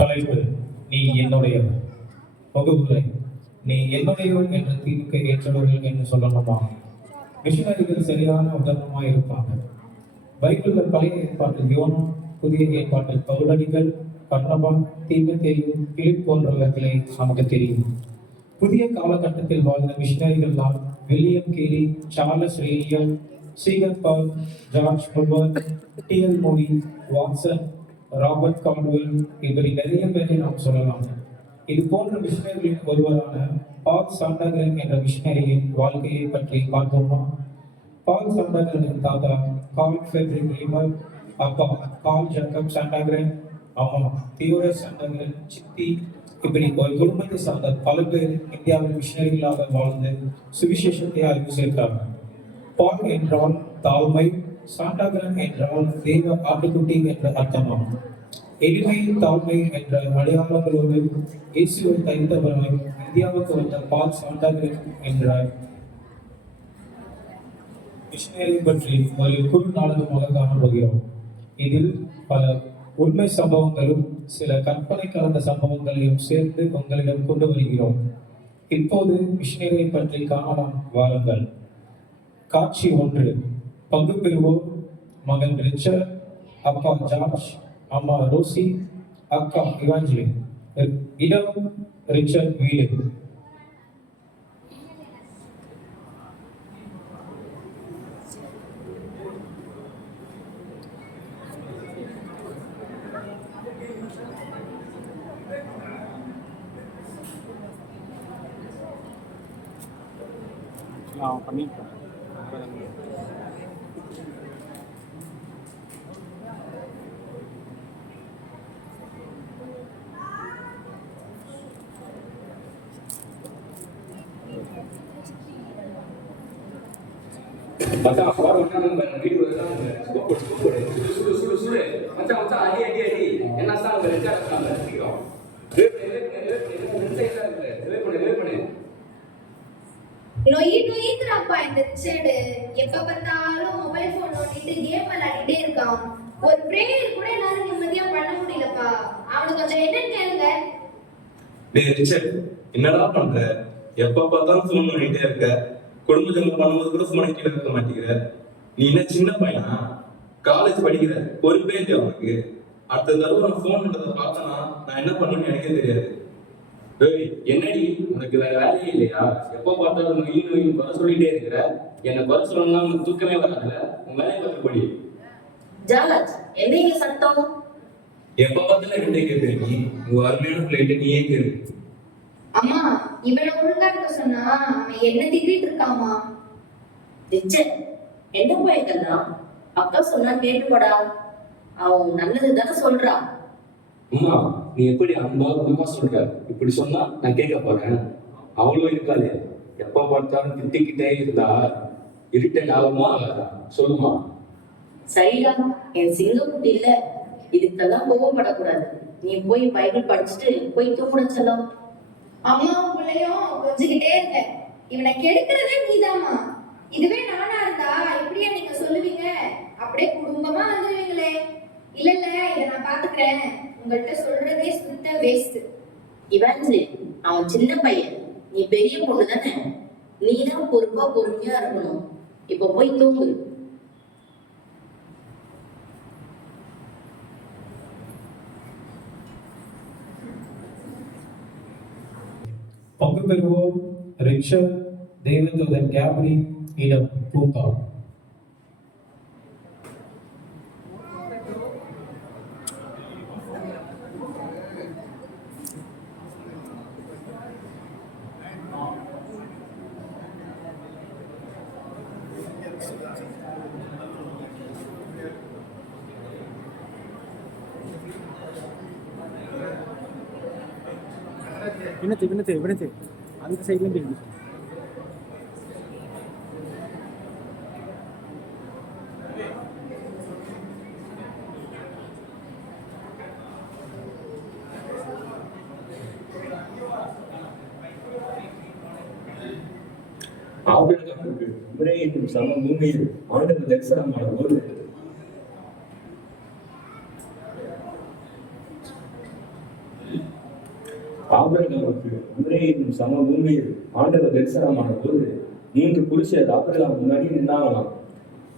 தலைப்பு: நீ என்னுடையவர். வகுப்புரை: நீ என்னுடையவர் என்ற தீர்வுக்கு ஏற்றவர்கள் என்று சொல்லணுமா? மிஷனரிகள் சரியான உதாரணமாய் இருப்பாங்க. பைபிள்ல பழைய ஏற்பாட்டில் யோனா, புதிய ஏற்பாட்டில் பவுலடிகள், பர்னபா, தீமோத்தேயு, பிலிப் போன்றவர்களை நமக்கு தெரியும். புதிய காலகட்டத்தில் வாழ்ந்த மிஷனரிகள்லாம் வில்லியம் கேரி, சார்லஸ் ரேனியல், சீகர் பால், ஜார்ஜ் முல்வர், டி.எல். மூடி, வாட்சன், ராபர்ட் கால்டுவெல், இப்படி நிறைய பேரை நாம் சொல்லலாம். இது போன்ற மிஷனரிகளின் ஒருவரான பால் சாண்டகரன் என்ற மிஷனரியின் வாழ்க்கையை பற்றி பார்த்தோமா? பால் சாண்டகரனின் தாத்தா கார்ல் ஃபெட்ரிக் ரீமர், அப்பா கார்ல் ஜாக்கப் சாண்டகரன், அம்மா தியோடர் சாண்டகரன், சித்தி, இப்படி ஒரு குடும்பத்தை சார்ந்த பல பேர் இந்தியாவில் மிஷனரிகளாக வாழ்ந்து சுவிசேஷத்தை அறிவு சேர்த்தாங்க. பால் என்றால் தாழ்மை, சாண்டகரன் என்றால் தேவ ஆட்டுக்குட்டி என்ற அர்த்தமாகும். எளிமை, தாழ்மை என்ற அடையாளங்களோடு இயேசுவை தரித்தவராய் இந்தியாவுக்கு வந்த பால் சாண்டகரன் என்ற மிஷனரி பற்றி ஒரு குறு நாடகமாக காணப்படுகிறோம். இதில் பல உண்மை சம்பவங்களும் சில கற்பனை கலந்த சம்பவங்களையும் சேர்ந்து உங்களிடம் கொண்டு வருகிறோம். இப்போது மிஷனரியை பற்றி காணலாம் வாருங்கள். காட்சி 1. பங்கு பெறுவோர்: மகன் ரிச்சர்ட், அப்பா ஜார்ஜ், அம்மா ரோசி, அக்கா இவாஞ்சலின். இடம் ரிச்சர்ட் வீடு. பண்ணிட்டேன். மச்சான் ஃபார் ஒண்ணாங்க வீடு வரலாம் ஸ்கோப் சுடு சுடு சுடு மச்சான் மச்சான் அடி அடி அடி என்ன சார் ரெச்சா இருக்காங்க சீக்கிரம் நொய் நொய்ங்கறாப்பா இந்த ரிச்சர்டு. எப்ப பார்த்தாலும் மொபைல் போன் நோண்டிட்டு கேம் விளையாடிட்டே இருக்கான். ஒரு பிரேயர் கூட என்னால நிம்மதியா பண்ண முடியலப்பா. அவனுக்கு கொஞ்சம் என்னன்னு கேளுங்க. டேய் ரிச்சர்ட், என்னடா பண்ற? எப்ப பார்த்தாலும் போன் நோண்டிட்டே இருக்க. குடும்ப ஜனம் பண்ணும்போது கூட போனை கீழே வைக்க மாட்டேங்கிற. நீ என்ன சின்ன பையனா? காலேஜ் படிக்கிற, பொறுப்பே இல்லை அவனுக்கு. அடுத்த தடவை நான் போன் பண்றதை பார்த்தனா நான் என்ன பண்ணுன்னு எனக்கே தெரியாது. டேய் என்னடி உனக்கு வேற வேலையே இல்லையா? எப்ப பார்த்தாலும் நொய் குறை சொல்லிட்டே இருக்கிற. என்ன குறை சொல்லணும்னா உனக்கு தூக்கமே வராதுல. உன் வேலையை பார்த்து போடி. ஜாலஜ் என்னைக்கு சட்டம்? எப்ப பார்த்தாலும் என்கிட்ட கேட்கிற நீ. உங்க அருமையான பிள்ளைகிட்ட நீயே கேளு. அம்மா, இவனை ஒழுங்கா இருக்க சொன்னா அவன் என்ன திட்டிட்டு இருக்காமா? ரிச்சர்ட், என்ன போயிருக்கலாம்? அக்கா சொன்னா கேட்டுப்படா. அவன் நல்லது தானே சொல்றா. அம்மா, நீ எப்படி அன்பா குடும்பமா சொல்ற? இப்படி சொன்னா நான் கேட்க போறேன். அவளும் இருக்காளே, எப்ப பார்த்தாலும் திட்டிக்கிட்டே இருந்தா இரிட்டேட் ஆகுமா? சொல்லுமா? சரிடா, என் சிங்கக்குட்டி இல்ல, இதுக்கெல்லாம் கோவப்படக்கூடாது. நீ போய் பைபிள் படிச்சுட்டு போய் தூங்குட செல்லம். அம்மாவும் பிள்ளையும் கொஞ்சிக்கிட்டே இருக்க. இவனை கெடுக்கிறதே நீதாமா. இதுவே நானா இருந்தா எப்படியா நீங்க சொல்லுவீங்க? அப்படியே குடும்பமா வந்துருவீங்களே. இல்ல இதை நான் பாத்துக்கிறேன், உங்கள்கிட்ட சொல்றதே சுத்த வேஸ்ட். இவாஞ்சலி, அவன் சின்ன பையன், நீ பெரிய பொண்ணு தானே. நீ தான் பொறுப்பா பொறுமையா இருக்கணும். இப்ப போய் தூங்கு. பங்கு பெறுவோர்: ரிச்சர்ட், தேவதூதன் கேப்ரி, இடம் பூங்கா. வினத்து அந்த சைட்லேருந்து இருக்கு. ஆபிரகாமுக்கு ஒரே என்னும் சம பூமியில் ஆண்டவர் தரிசனமான போது ஆபிரகாமுக்கு ஒரே என்னும் சம பூமியில் ஆண்டவர் தரிசனமான போது 3 புருஷர் ஆபிரகாம் முன்னாடி நின்னாங்களாம்.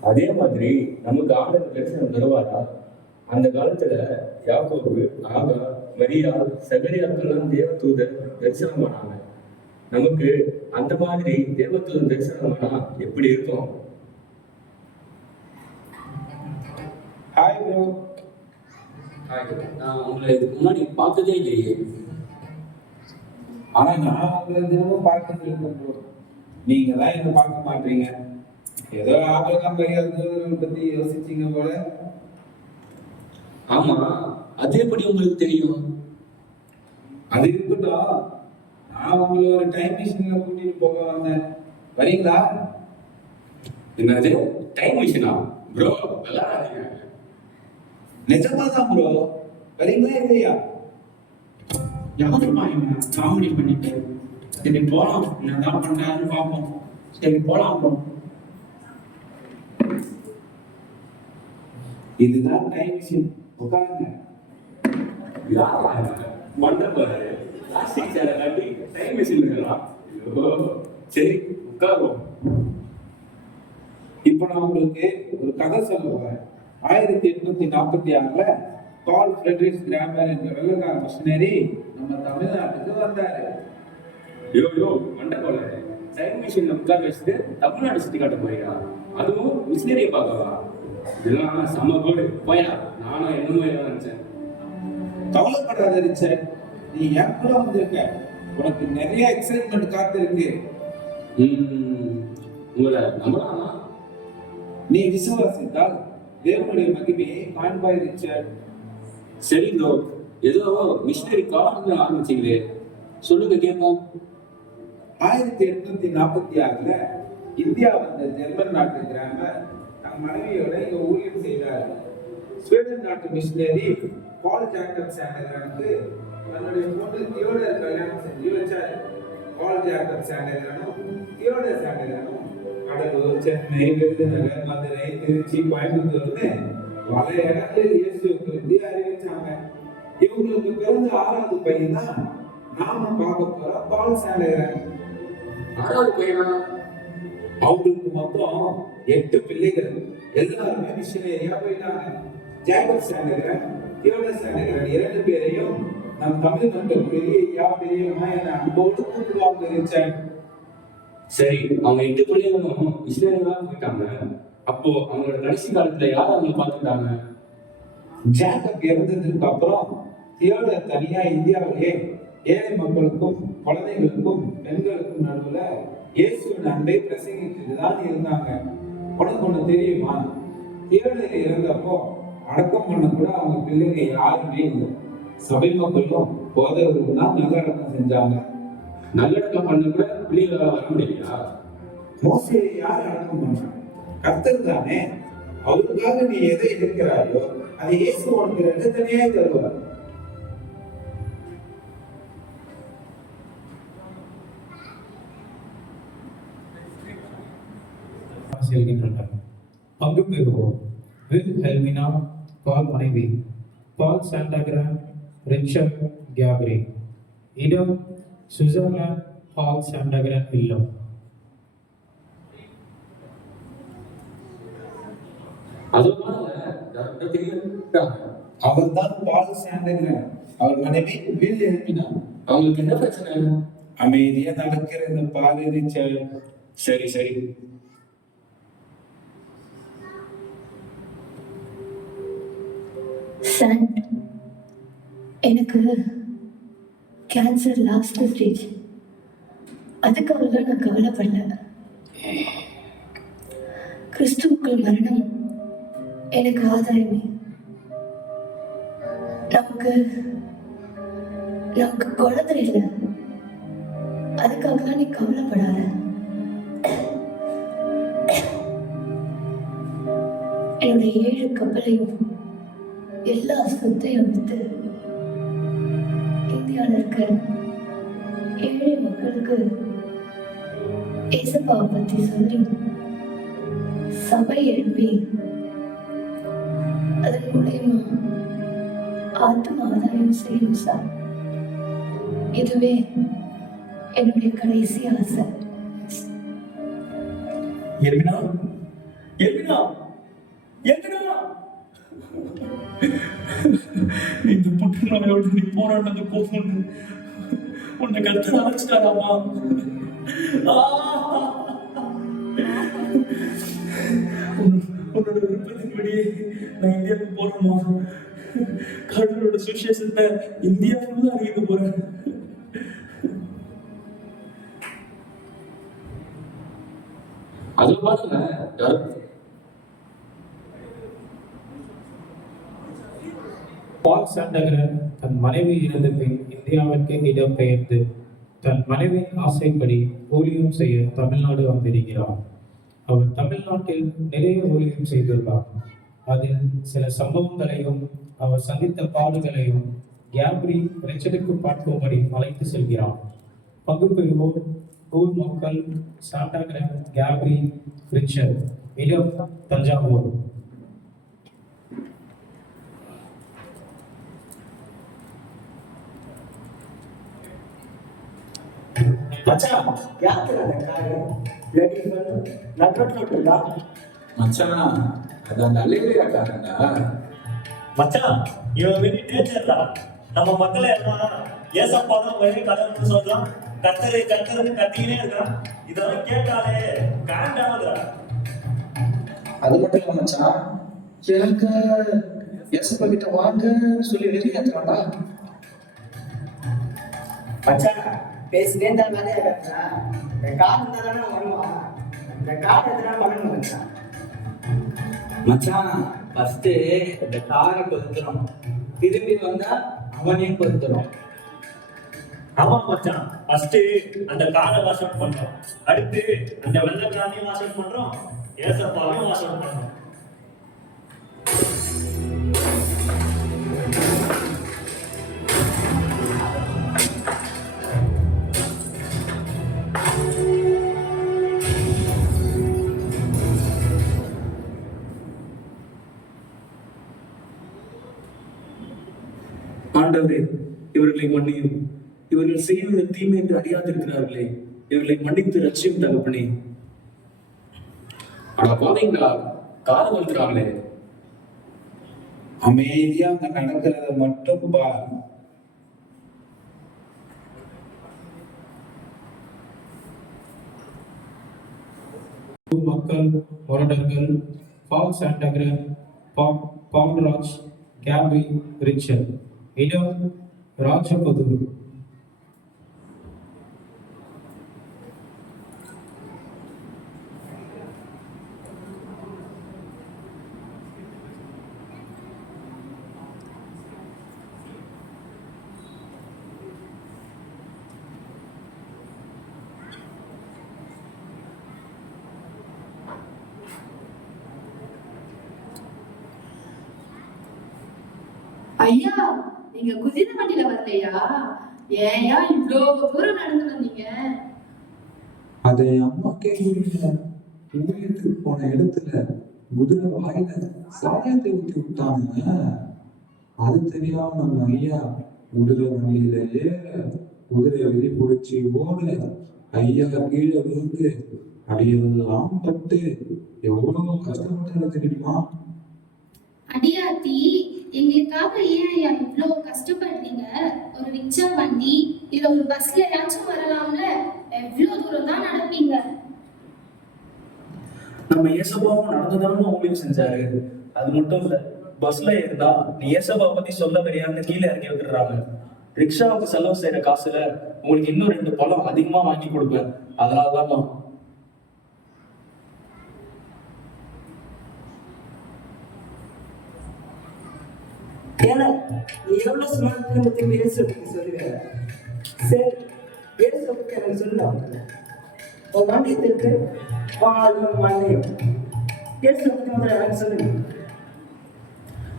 அதே மாதிரி நமக்கு ஆண்டவர் தரிசனம் தருவாரா? அந்த காலத்துல யாக்கோபு, ஆகா, மரியா, சகரியாக்கெல்லாம் தேவதூதர் தரிசனம் பண்ணாங்க. நமக்கு அந்த மாதிரி தேவதூதன் தரிசனம் பண்ணா எப்படி இருக்கும்? Hi bro. நான் உங்களை இதுக்கு முன்னாடி பார்த்ததே இல்லையே. ஆனா நான் உங்களை தினமும் பார்த்துட்டு இருக்கேன் ப்ரோ. நீங்க தான் என்ன பார்க்க மாட்டீங்க. ஏதோ ஆபிரகாம் மரியாதை பத்தி யோசிச்சீங்க போல. ஆமா, அது எப்படி உங்களுக்கு தெரியும்? அது இருக்கட்டும், நான் உங்களை ஒரு டைம் மிஷின்ல கூட்டிட்டு போக வந்தேன். வரீங்களா? என்னது டைம் மிஷினா? ப்ரோ விளையாடாதீங்க. நிஜமா தான் ப்ரோ. வரீங்களா இல்லையா? யாருமா என்ன காமெடி பண்ணிட்டு? சரி போலாம், என்னதான் பண்றாருன்னு பார்ப்போம். சரி போலாம் ப்ரோ. இதுதான் டைம் மிஷின். உட்காருங்க. மண்டபம் பிளாஸ்டிக் சேரை காட்டி டைம் மிஷின் இருக்கலாம். சரி உட்காருவோம். இப்போ நான் உங்களுக்கு ஒரு கதை சொல்ல போறேன். 1846 கார்ல் ஃப்ரெட்ரிக் கிராமர் என்ற வெள்ளக்கார மிஷனரி நம்ம தமிழ்நாட்டுக்கு வந்தாரு. யோ மண்டபம் டைம் மிஷின்ல உட்கார வச்சுட்டு தமிழ்நாடு சுத்தி காட்ட போறியா? அதுவும் மிஷினரியை பார்க்கவா? இதெல்லாம் செம்ம கோடு. போயா, நானும் என்னமோ நினைச்சேன். கவலைப்படாத ரிச்சர்ட், நீ என் கூட வந்திருக்க. உனக்கு நிறைய எக்ஸைட்மெண்ட் காத்து இருக்கு. உங்களை நம்பலாமா? நீ விசுவாசித்தால் தேவனுடைய மகிமையை காண்பாய் ரிச்சர்ட். சரி ப்ரோ, ஏதோ மிஷினரி காலேஜ்ல ஆரம்பிச்சீங்களே, சொல்லுங்க கேட்போம். 1846 இந்தியா வந்த ஜெர்மன் நாட்டு கிராமர் தம் மனைவியோட இங்க ஊழியம் செய்தார். ஸ்வீடன் நாட்டு மிஷனரி பால் ஜாக்கப் சாண்டகரானுக்கு தன்னுடைய பொண்ணு தியோடர் கல்யாணம் செஞ்சு வச்சாரு. பால் ஜாக்கப் சாண்டகரானும் தியோடர் சாண்டகரானும் கடலூர், சென்னை, விருதுநகர், மதுரை, திருச்சி, கோயம்புத்தூர்னு பல இடங்களில் இயேசுவை குறித்து அறிவிச்சாங்க. இவங்களுக்கு பிறந்த 6வது பையன் தான் நாம பார்க்க போற பால் சாண்டகரான். 6வது பையனா? அவங்களுக்கு மொத்தம் 8 பிள்ளைகள். எல்லாருமே மிஷனரியா போயிட்டாங்க. ஜாக்கப் சாண்டகரான், தியோடர் சாண்டகரான் 2 பேரையும் நம் தமிழ்நாட்டில் பெரியம்மா என அன்போடு கூப்பிடுவாங்க ரிச்சர்ட். சரி, அவங்க 8 பிள்ளைகளும் மிஷினரியா போயிட்டாங்க. அப்போ அவங்களோட கடைசி காலத்துல யார் அவங்க பார்த்துட்டாங்க? ஜாக்கப் இறந்ததுக்கு அப்புறம் தியோடர் தனியா இந்தியாவிலே ஏழை மக்களுக்கும் குழந்தைகளுக்கும் பெண்களுக்கும் நடுவுல இயேசுவின் அன்பை பிரசங்கிட்டு தான் இருந்தாங்க. உனக்கு ஒண்ணு தெரியுமா? தியோடர் இறந்தப்போ அடக்கம் பண்ண கூட அவங்க பிள்ளைங்க யாருமே இல்லை. சபை மக்களும் போதவர்களும் தான் நல்லடக்கம் செஞ்சாங்க. நல்லடக்கம் பண்ண கூட பிள்ளைகளால வர முடியலையா? மோசேயை யார் அடக்கம் பண்ணாங்க? கர்த்தர் தானே. அவருக்காக நீ எதை எதிர்க்கிறாயோ அதை இயேசு உனக்கு 2 தனியாய் தருவார். செல்கின்றனர். பங்கு பெறுவோம். வில் ஹெல்மினா, பால் மனைவி, பால் சாண்டகரான், ரிச்சர்ட் கேப்ரி. இடம் சுவிட்சர்லாந்து, பால் சாண்டகரான் இல்லம். அவர் தான் பால் சாண்டகரான். அவர் மனைவி வில் ஹெல்மினா. அவங்களுக்கு என்ன பிரச்சனை? அமைதியா நடக்கிற இந்த பால் ரிச்சர்ட். சரி சரி. சாண்ட், எனக்கு கேன்சர் லாஸ்ட் ஸ்டேஜ். அதுக்காக நான் கவலைப்படல. கிறிஸ்துவுக்குள் மரணம் எனக்கு ஆதாயமே. நமக்கு குழந்தை இல்லை. அதுக்காகலாம் நீ கவலைப்படாத. என்னோட 7 கப்பலையும் எல்லா சொத்தையும் வித்து இந்தியாவில் இருக்க ஏழை மக்களுக்கு ஏசப்பாவை பத்தி சொல்லி சபை எழுப்பி அதன் மூலயமா ஆத்ம ஆதாயம் செய்யும் சார். இதுவே என்னுடைய கடைசி ஆசை. எல்வினா, எல்வினா, எல்வினா, இந்த புற்றுநோயோடு நீ போராடுறது போதும்னு உன்னை கருத்து அழைச்சிட்டாராமா. உன்னோட விருப்பத்தின்படி நான் இந்தியாவுக்கு போறேமா. கடவுளோட சுவிசேஷத்தை இந்தியாவுக்கு தான் அறிவிக்க போறேன். அதுல பாருங்க பால் சாண்டகரன் தன் மனைவி இறந்த பின் இந்தியாவிற்கு இடம்பெயர்ந்து தன் மனைவியின் ஆசைப்படி ஊழியம் செய்ய தமிழ்நாடு வந்திருக்கிறார். அவர் தமிழ்நாட்டில் நிறைய ஊழியம் செய்துள்ளார். அதில் சில சம்பவங்களையும் அவர் சந்தித்த பாடுகளையும் கேப்ரி ரிச்சர்டுக்கு பார்க்கும்படி அழைத்து செல்கிறார். பங்கு பெறுவோர் ஊர் மக்கள். சாண்டாகிராம் கேப்ரி ரிச்சர்ட். இடம் தஞ்சாவூர். மச்சான், யாருக்கு அந்த காரு? லேடிஸ் வந்து நட்ரோட்ல விட்டுருக்கா? மச்சான், அதான் நல்ல காரண்டா. மச்சான், இவன் வெரி டேஞ்சர்டா. நம்ம மக்களை எல்லாம் ஏசப்பா தான் ஒரே கடவுள்னு சொல்றான். கத்தரை கத்தருன்னு கத்திக்கினே இருக்கான். இதெல்லாம் கேட்டாலே காண்டாவதுடா. அது மட்டும் இல்ல மச்சான், எனக்கு ஏசப்பா கிட்ட வாங்க சொல்லி வெளியேற்றான்டா. மச்சான், பேசிட்டே தான் வேலையை கட்டுறா. இந்த கார் இருந்தா தானே வருவான். இந்த கார் எத்தனை பண்ணணும் மச்சான்? மச்சான், ஃபர்ஸ்ட் இந்த காரை கொளுத்துறோம், திரும்பி வந்தா அவனையும் கொளுத்துறோம். ஆமா மச்சான், ஃபர்ஸ்ட் அந்த காரை வாஷ் பண்றோம், அடுத்து அந்த வெள்ளக்காரையும் வாஷ் பண்றோம், ஏசப்பாவையும் வாஷ் பண்றோம். ஆண்டவரே, இவர்களை மன்னியும். இவர்கள் செய்வது தீமை என்று அறியாதிருக்கிறார்களே, இவர்களை மன்னித்து ரட்சியும் தகப்பனே. ஆனா போவீங்களா? காது வந்துடுறாங்களே. அமைதியா அங்க நடக்கிறத மட்டும் பார். ஊர் மக்கள், முரடர்கள், பால் சாண்டகரன், பால்ராஜ், கேப்ரி ரிச்சர்ட். இடம் ராஜபதுர். ஐயா, நீங்க குதிரை வண்டியில வரலையா? ஏயா இவ்வளோ தூரம் நடந்து வந்தீங்க? அது அம்மா கேட்க ஊழியத்துக்கு போன இடத்துல குதிரை வாயில சாயத்தை ஊற்றி விட்டாங்க. அது தெரியாம நம்ம ஐயா குதிரை வண்டியில ஏற, குதிரை விதி பிடிச்சி ஓட, ஐயா கீழே விழுந்து அடியெல்லாம் பட்டு எவ்வளவு கஷ்டப்பட்டு தெரியுமா? அடியாத்தி, எங்களுக்காக ஏன் ஐயா இவ்வளோ கஷ்டப்படுறீங்க? ஒரு ரிக்ஷா வண்டி இல்ல ஒரு பஸ்ல ஏதாச்சும் வரலாம்ல? எவ்வளோ தூரம் தான் நடப்பீங்க? நம்ம ஏசப்பாவும் நடந்ததானே ஊழியம் செஞ்சாரு. அது மட்டும் இல்ல, பஸ்ல ஏறினா நீ ஏசப்பா பத்தி சொல்ல வரையான்னு கீழே இறக்கி விட்டுறாங்க. ரிக்ஷாவுக்கு செலவு செய்யற காசுல உங்களுக்கு இன்னும் 2 பழம் அதிகமா வாங்கி கொடுப்பேன். அதனாலதான் ஏன்னா நீ எவ்வளவு ஸ்மார்ட் பத்தி ஏசுக்கு சொல்லுவேன். சரி, ஏசுக்கு எனக்கு சொல்லலாம். ஒரு வண்டி இருக்கு, வண்டியும் ஏசுக்கு எனக்கு சொல்லுங்க.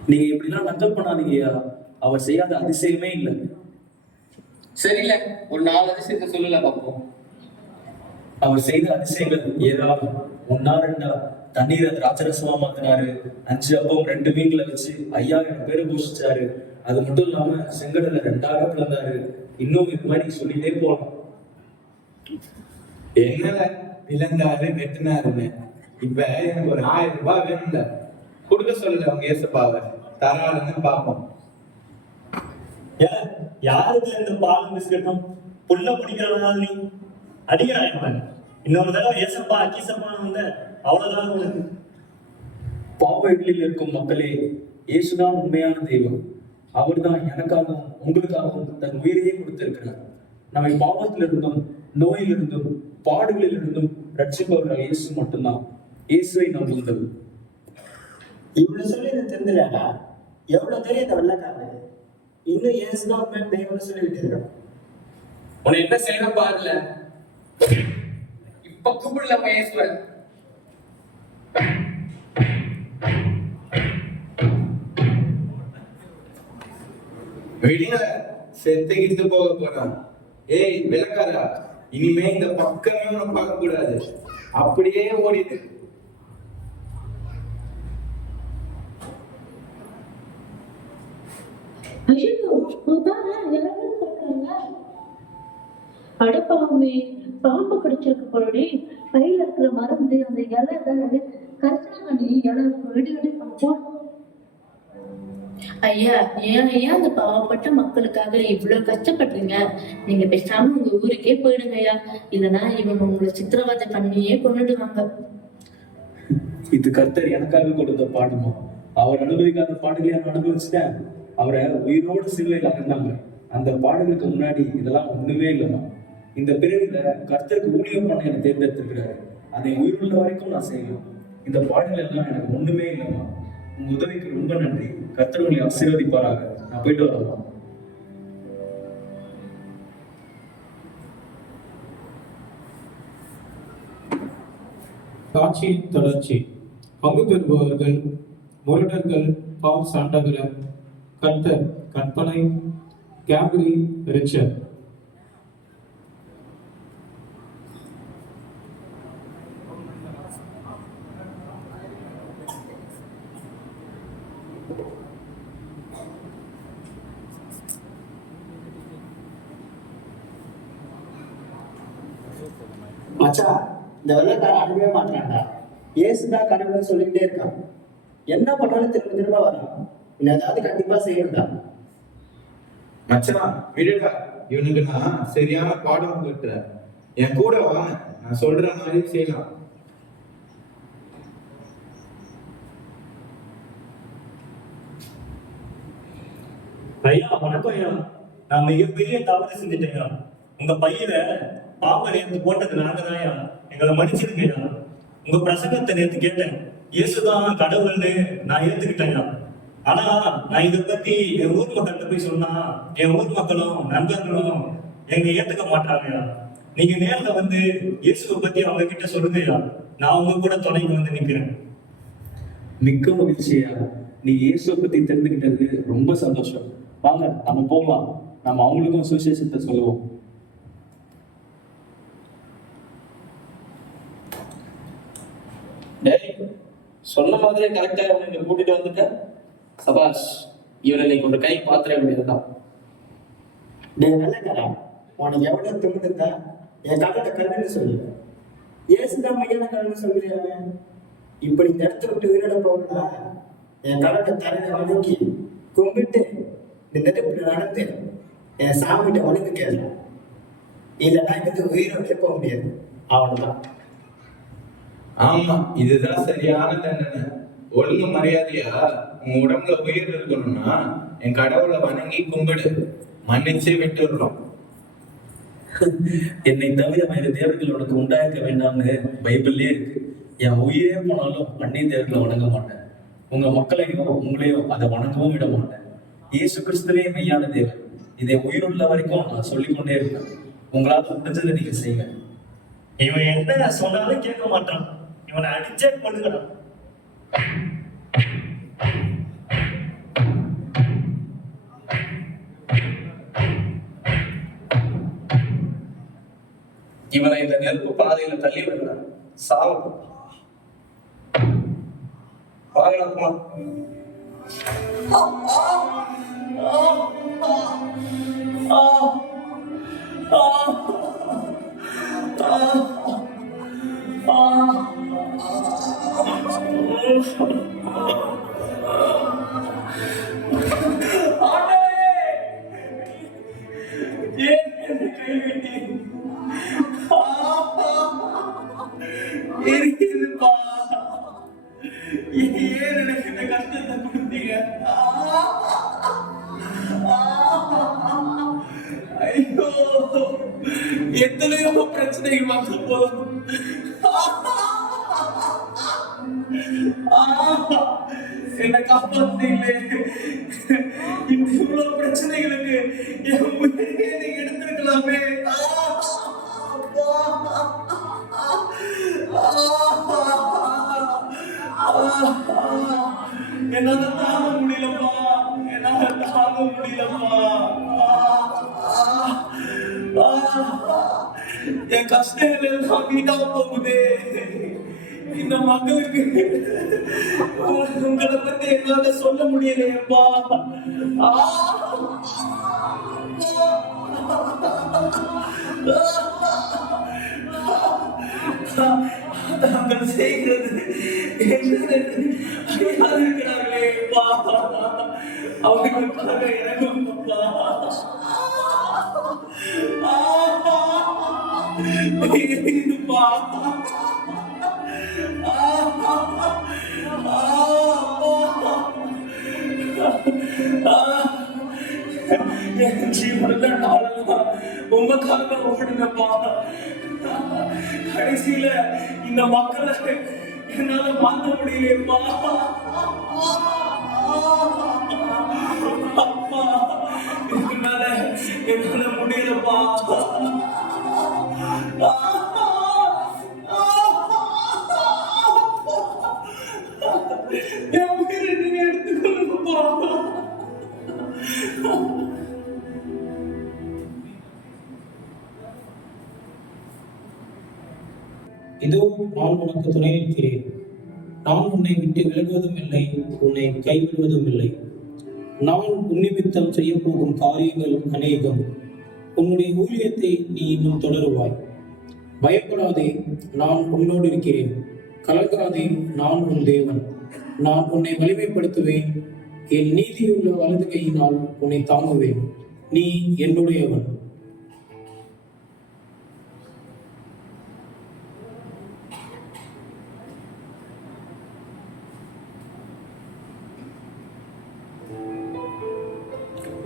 நீங்க இப்படிலாம் நஞ்சம் பண்ணாதீங்கய்யா. அவர் செய்யாத அதிசயமே இல்லை. சரியில்ல, ஒரு 4 அதிசயத்தை சொல்லல பார்ப்போம். அவர் செய்த அதிசயங்கள் ஏதாவது ஒன்னா ரெண்டா? தண்ணீரை திராட்சரசமா மாத்தினாரு, 5 அப்பம் 2 மீன்களை வச்சு 5000 பேரை போஷிச்சாரு. அது மட்டும் இல்லாம செங்கடலை 2ஆக பிளந்தாரு. இன்னும் இது மாதிரி சொல்லிட்டே போகலாம். என்னல பிளந்தாரு வெட்டினாருன்னு? இப்ப எனக்கு ஒரு 1000 ரூபாய் வேணும்ல, கொடுக்க சொல்லல அவங்க ஏசப்பாவை, தராருன்னு பார்ப்போம். ஏன் யாருக்கு இந்த பாலும் பிஸ்கட்டும் புல்ல பிடிக்கிற மாதிரி அடிக்கிறான்? இன்னொரு தடவை ஏசப்பா அக்கீசப்பான்னு வந்த அவ்வளவுதான் உங்களுக்கு. பாவங்களில் இருக்கும் மக்களே, இயேசுதான் உண்மையான தெய்வம். அவர்தான் எனக்காகவும் உங்களுக்காகவும் தன் உயிரையே கொடுத்திருக்கிறார். நம்மை பாவத்திலிருந்தும் நோயிலிருந்தும் பாடுகளிலிருந்தும் ரட்சிப்பவர்கள் இயேசு மட்டும்தான். இயேசுவை நம்புங்கள். இவ்வளவு சொல்லி இதை தெரிஞ்சுடாடா, எவ்வளவு தெரியும் இந்த வெள்ளக்காரன். இன்னும் ஏசுதான் உண்மையான தெய்வம்னு சொல்லிட்டு இருக்கான். உன்னை என்ன செய்யற பாருல, இப்ப கூப்பிடல இயேசுவ. விடுங்கள, செத்து கிட்டு போக போறான். ஏய் விளக்காரா, இனிமே இந்த பக்கமே உன்னை பார்க்க கூடாது, அப்படியே ஓடிடு. அடப்பாவுமே, பாம்பு கடிச்சிருக்கு போலடி. கையில இருக்கிற மருந்து அந்த இலை தானே, கரிசனாங்கண்ணி இலை வெடி வெடி பண்ணுவோம். ஐயா, ஏன் ஐயா அந்த பாவப்பட்ட மக்களுக்காக இவ்வளவு கஷ்டப்படுறீங்க? நீங்க பேசாம உங்க ஊருக்கே போயிடுங்க ஐயா, இல்லைன்னா இவங்க உங்களை சித்திரவதை பண்ணியே கொண்டுடுவாங்க. இது கர்த்தர் எனக்காக கொடுத்த பாடமா? அவர் அனுபவிக்காத பாடுகளை நான் அனுபவிச்சுட்டேன். அவரை உயிரோடு சிலுவையில் அறைந்தாங்க. அந்த பாடலுக்கு முன்னாடி இதெல்லாம் ஒண்ணுமே இல்லைமா. இந்த பிரிவுல கர்த்தருக்கு ஊழியம் பண்ண என்னை தேர்ந்தெடுத்திருக்கிறாரு. அதை உயிருள்ள வரைக்கும் நான் செய்யணும். இந்த பாடல் எல்லாம் எனக்கு ஒண்ணுமே இல்லைமா. உங்க உதவிக்கு ரொம்ப நன்றி. கர்த்தர் உங்களை ஆசீர்வதிப்பாராக. நான் போயிட்டு வரலாம். காட்சியின் தொடர்ச்சி. பங்கு பெறுபவர்கள் முரடர்கள், பால் சாண்டகரர், கர்த்தர், கற்பனை, கேப்ரி, ரிச்சர்ட். மச்சான், இந்த வெள்ளக்காரன் அனுப்பவே மாட்டான்டா. ஏசுதான் கடவுள்னு சொல்லிக்கிட்டே இருக்கான். என்ன பண்ணாலும் திரும்ப திரும்ப வரான். ஏதாவது கண்டிப்பா செய்யணும்டா. மச்சான் விடுடா, இவனுக்கு நான் சரியான பாடம் கொடுத்துறேன். என் கூட வாங்க, நான் சொல்ற மாதிரி செய்யலாம். ஐயா வணக்கம் ஐயா, நான் மிகப்பெரிய தவறு செஞ்சுட்டேன். உங்க பையில பாப்பா நேற்று போட்டது நாங்க தான் ஐயா, எங்களை மன்னிச்சிருங்க ஐயா. உங்க பிரசங்கத்தை நேற்று கேட்டேன், இயேசுதான் கடவுள்னு நான் ஏத்துக்கிட்டேன். ஆனா நான் இதை பத்தி என் ஊர் மக்கள்கிட்ட போய் சொன்னா என் ஊர் மக்களும் நண்பர்களும் எங்க ஏத்துக்க மாட்டாங்கய்யா. நீங்க நேர்ல வந்து இயேசுவை பத்தி அவங்க கிட்ட சொல்லுங்கய்யா, நான் உங்க கூட துணைக்கு வந்து நிக்கிறேன். மிக்க மகிழ்ச்சியா. நீ இயேசுவை பத்தி தெரிஞ்சுக்கிட்டது ரொம்ப சந்தோஷம். வாங்க நம்ம போகலாம். நம்ம அவங்களுக்கும் சுவிசேஷத்தை சொல்லுவோம். டேய், சொன்ன மாதிரியே கரெக்டா இவனை இங்க கூட்டிட்டு வந்துட்ட. சபாஷ், இவனை நீ ஒரு கை பாத்திர வேண்டியதுதான். டே வெள்ளக்காரா, உனக்கு எவ்வளவு திமிரு இருந்தா என் கடலை கல்லுன்னு சொல்லு. ஏசுதான் மையான கல்லுன்னு சொல்லுறியாங்க. இப்படி இந்த இடத்த விட்டு உயிரிட போகணும்னா என் கடலை தரையில வணங்கி கும்பிட்டு இந்த நெருப்புல நடந்து என் சாமிகிட்ட வணங்க கேட்கலாம். இல்லைன்னா எனக்கு உயிரோட போக முடியாது. அவ்வளவுதான். ஆமா, இதுதான் சரியான தண்டனை. ஒழுங்கு மரியாதையா உங்க உடம்புல உயிர் இருக்கணும்னா என் கடவுளை வணங்கி கும்பிடு, மன்னிச்சு விட்டுடுறோம். என்னை தவிர வேறு தேவர்கள் உனக்கு உண்டாக்க வேண்டாம்னு பைபிள்லயே இருக்கு. என் உயிரே போனாலும் அந்நிய தேவர்களை வணங்க மாட்டேன். உங்க மக்களையும் உங்களையும் அதை வணங்கவும் விட மாட்டேன். இயேசு கிறிஸ்துவே மெய்யான தேவன். இதை உயிருள்ள வரைக்கும் நான் சொல்லிக்கொண்டே இருக்கேன். உங்களால் முடிஞ்சதை நீங்க செய்யுங்க. இவன் என்ன சொன்னாலும் கேட்க மாட்டான். இவனை அடிச்சே கொள்ளுங்கடா. இவனை இந்த நெருப்பு பாதையில தள்ளி விடுறான் சாவட்டும். வாங்கடா இருக்குதுப்பா. ஏன் எனக்கு இந்த கஷ்டத்தை கொடுத்தீங்க? ஐயோ, எத்தனையோ பிரச்சனைகள் வந்து போதும். என்ன காப்பாத்தீங்களே. இவ்வளவு பிரச்சனைகளுக்கு என் உயிரையே நீங்க எடுத்திருக்கலாமே. என்னால தாங்க முடியலப்பா, என்னால தாங்க முடியலப்பா. என் கஷ்டங்கள் எல்லாம் வீணா போகுதே. இந்த மக்களுக்கு உங்களை பத்தி என்னால சொல்ல முடியலையப்பா. தாங்கள் செய்கிறது இருக்கிறார்களேப்பா, அவர்களுக்காக இறங்குங்கப்பா. என் ஜீவனுள்ள நாளெல்லாம் உமக்காக ஓடுங்கப்பா. கடைசியில இந்த மக்களை என்னால மாற்ற முடியலையப்பா. அப்பா, இதுக்கு மேல என்னால முடியலப்பா. என் உயிரை நீங்க எடுத்துக்கொள்ளுங்கப்பா. இதோ நான் உனக்கு துணை நிற்கிறேன். நான் உன்னை விட்டு விலகுவதும் இல்லை, உன்னை கைவிடுவதும் இல்லை. நான் உன்னிமித்தம் செய்ய போகும் காரியங்கள் அநேகம். உன்னுடைய ஊழியத்தை நீ இன்னும் தொடருவாய். பயப்படாதே, நான் உன்னோடு இருக்கிறேன். கலங்காதே, நான் உன் தேவன். நான் உன்னை வலிமைப்படுத்துவேன். என் நீதியுள்ள வலது கையினால் உன்னை தாங்குவேன். நீ என்னுடையவன்.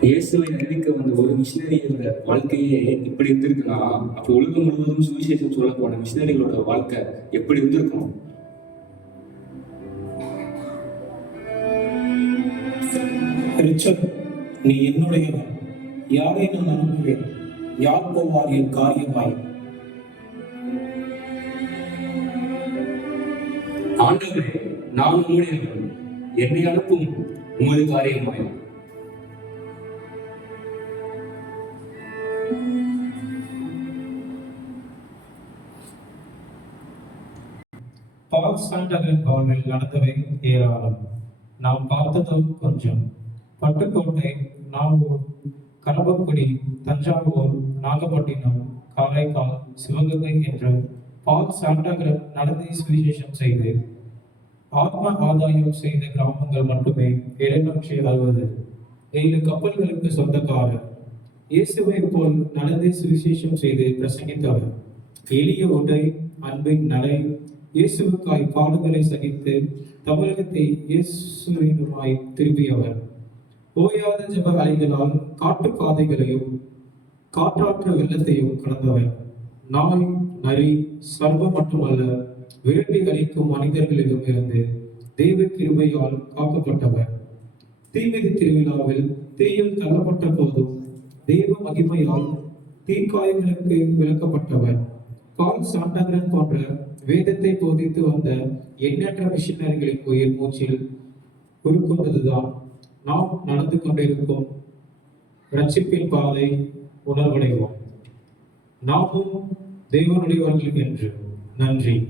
இயேசுவை அறிவிக்க வந்த ஒரு மிஷினரியோட வாழ்க்கையே இப்படி இருந்திருக்குன்னா, அப்போ உலகம் முழுவதும் சுவிசேஷம் சொல்ல போன மிஷினரிகளோட வாழ்க்கை எப்படி இருந்திருக்கணும்? ரிச்சர்ட், நீ என்னுடையவன். யாரை நான் அனுப்புவேன்? யார் போவார் என் காரியமாய்? ஆண்டவரே, நான் உம்முடையவன். என்னை அனுப்பும் உமது காரியமாய். பால் சாண்டகன் வாழ்வில் நடந்தவை ஏராளம். நாம் பார்த்ததும் கொஞ்சம். பட்டுக்கோட்டை, நாகூர், கரம்பக்குடி, தஞ்சாவூர், நாகப்பட்டினம், காரைக்கால், சிவகங்கை என்ற பால் சாண்டகன் நடந்த சுவிசேஷம் செய்து ஆத்ம ஆதாயம் செய்த கிராமங்கள் மட்டுமே 760. 7 கப்பல்களுக்கு சொந்தக்காரர். இயேசுவை போல் நடந்த சுவிசேஷம் செய்து பிரசங்கித்தவர். எளிய உடை, அன்பின் நடை, இயேசுவுக்காய் பாடுகளை சகித்து தமிழகத்தை இயேசுவினுமாய் திரும்பியவர். ஓயாத ஜப அலைகளால் காட்டு பாதைகளையும் காற்றாற்று வெள்ளத்தையும் கடந்தவர். நாய், நரி, சர்வம் மட்டுமல்ல, விரட்டி அளிக்கும் மனிதர்களிடம் இருந்து தெய்வ கிருபையால் காக்கப்பட்டவர். தீமிதி திருவிழாவில் தீயில் தள்ளப்பட்ட போதும் தெய்வ மகிமையால் தீக்காயங்களுக்கு விளக்கப்பட்டவர். பால் சாண்டகன் போன்ற வேதத்தை போதித்து வந்த எண்ணற்ற மிஷனரிகளின் உயிர் மூச்சில் உருக்கொண்டதுதான் நாம் நடந்து கொண்டிருக்கும் ரட்சிப்பின் பாதை உணர்வடைவோம். நாமும் தேவனுடையவர்களுக்கு என்று. நன்றி.